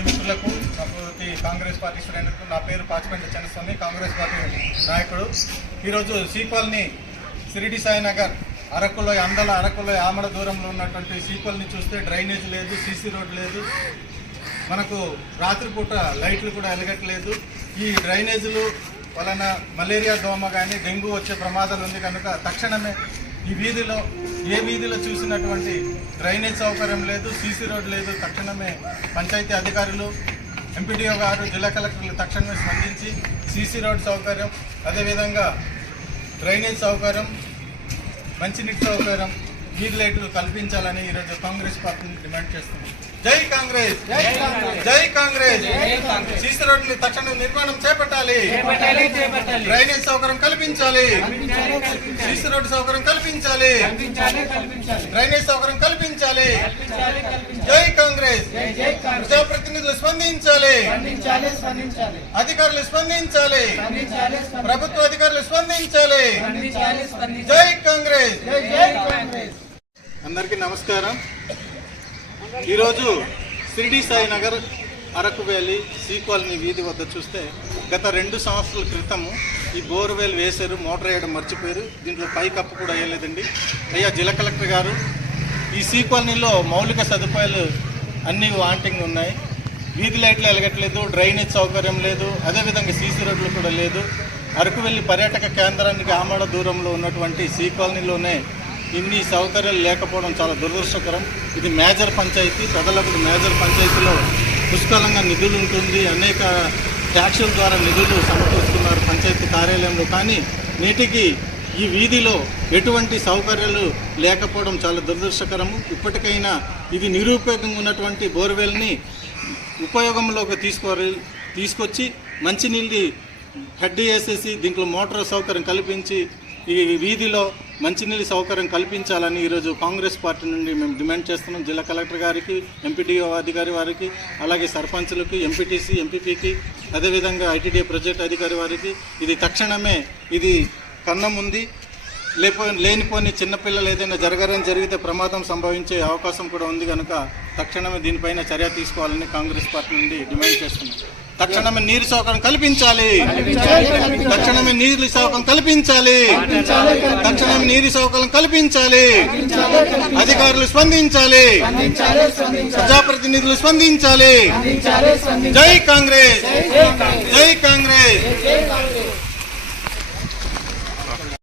Media మిత్రులకు ప్రతి Congress party శ్రేణులకు నా పేరు పాచిపెంట చెన్నస్వామి, కాంగ్రెస్ పార్టీ నాయకుడు. ఈరోజు సీకోల్ని షిరిడి సాయినగర్ అరకులో ఆమడ దూరంలో ఉన్నటువంటి సీకోల్ని చూస్తే డ్రైనేజ్ లేదు, సీసీ రోడ్ లేదు, మనకు రాత్రిపూట లైట్లు కూడా వెలగట్లేదు. ఈ డ్రైనేజీలు వలన మలేరియా దోమ కానీ డెంగ్యూ వచ్చే ప్రమాదాలు ఉంది కనుక తక్షణమే ఈ వీధిలో ఏ వీధిలో చూసినటువంటి డ్రైనేజ్ సౌకర్యం లేదు, సీసీ రోడ్ లేదు. తక్షణమే పంచాయతీ అధికారులు, ఎంపీడీఓ గారు, జిల్లా కలెక్టర్లు తక్షణమే స్పందించి సీసీ రోడ్ సౌకర్యం, అదేవిధంగా డ్రైనేజ్ సౌకర్యం, మంచినీటి సౌకర్యం, వీధి లైట్లు కల్పించాలని ఈరోజు కాంగ్రెస్ పార్టీని డిమాండ్ చేస్తున్నాం. జై కాంగ్రెస్, జై కాంగ్రెస్. సీసీ రోడ్లు తక్షణ నిర్మాణం చేపట్టాలి, డ్రైనేజ్ సౌకర్యం కల్పించాలి, సీసీ రోడ్డు సౌకర్యం కల్పించాలి, డ్రైనేజ్ సౌకర్యం కల్పించాలి. జై కాంగ్రెస్. ప్రజాప్రతినిధులు స్పందించాలి, అధికారులు స్పందించాలి, ప్రభుత్వ అధికారులు స్పందించాలి. జై కాంగ్రెస్. అందరికీ నమస్కారం. ఈరోజు షిరిడి సాయినగర్ అరకు వ్యాలీ సీకోల్ని వీధి వద్ద చూస్తే గత 2 సంవత్సరాల క్రితము ఈ బోర్వెల్ వేశారు, మోటార్ వేయడం మర్చిపోయారు. దీంట్లో పై కప్పు కూడా వేయలేదండి. అయ్యా జిల్లా కలెక్టర్ గారు, ఈ సీకోల్నీలో మౌలిక సదుపాయాలు అన్నీ వాంటింగ్ ఉన్నాయి. వీధి లైట్లు వెలగట్లేదు, డ్రైనేజ్ సౌకర్యం లేదు, అదేవిధంగా సీసీ రోడ్లు కూడా లేదు. అరకు వ్యాలీ పర్యాటక కేంద్రానికి ఆమడ దూరంలో ఉన్నటువంటి సీకోల్నీలోనే ఇన్ని సౌకర్యాలు లేకపోవడం చాలా దురదృష్టకరం. ఇది మేజర్ పంచాయతీ, ప్రజలకు మేజర్ పంచాయతీలో పుష్కలంగా నిధులు ఉంటుంది, అనేక ట్యాక్సుల ద్వారా నిధులు సమకూరుస్తున్నారు పంచాయతీ కార్యాలయంలో. కానీ నేటికి ఈ వీధిలో ఎటువంటి సౌకర్యాలు లేకపోవడం చాలా దురదృష్టకరము. ఇప్పటికైనా ఇది నిరుపయోగంగా ఉన్నటువంటి బోర్వెల్ని ఉపయోగంలోకి తీసుకొచ్చి మంచినీళ్ళు హెడ్ వేసేసి దీంట్లో మోటార్ సౌకర్యం కల్పించి ఈ వీధిలో మంచినీళ్ళ సౌకర్యం కల్పించాలని ఈరోజు కాంగ్రెస్ పార్టీ నుండి మేము డిమాండ్ చేస్తున్నాం. జిల్లా కలెక్టర్ గారికి, ఎంపీడీఓ అధికారి వారికి, అలాగే సర్పంచులకి, ఎంపీటీసీ, ఎంపీపీకి, అదేవిధంగా ఐటీడీఏ ప్రాజెక్ట్ అధికారి వారికి ఇది తక్షణమే ఇది కన్నం ఉంది. లేనిపోని చిన్నపిల్లలు ఏదైనా జరిగితే ప్రమాదం సంభవించే అవకాశం కూడా ఉంది కనుక తక్షణమే దీనిపైన చర్య తీసుకోవాలని కాంగ్రెస్ పార్టీ నుండి డిమాండ్ చేస్తున్నాం. తక్షణమే నీరు సౌకర్యం కల్పించాలి, తక్షణమే నీరు సౌకర్యం కల్పించాలి, తక్షణమే నీరు సౌకర్యం కల్పించాలి. అధికారులు స్పందించాలి, ప్రజాప్రతినిధులు స్పందించాలి. జై కాంగ్రెస్, జై కాంగ్రెస్.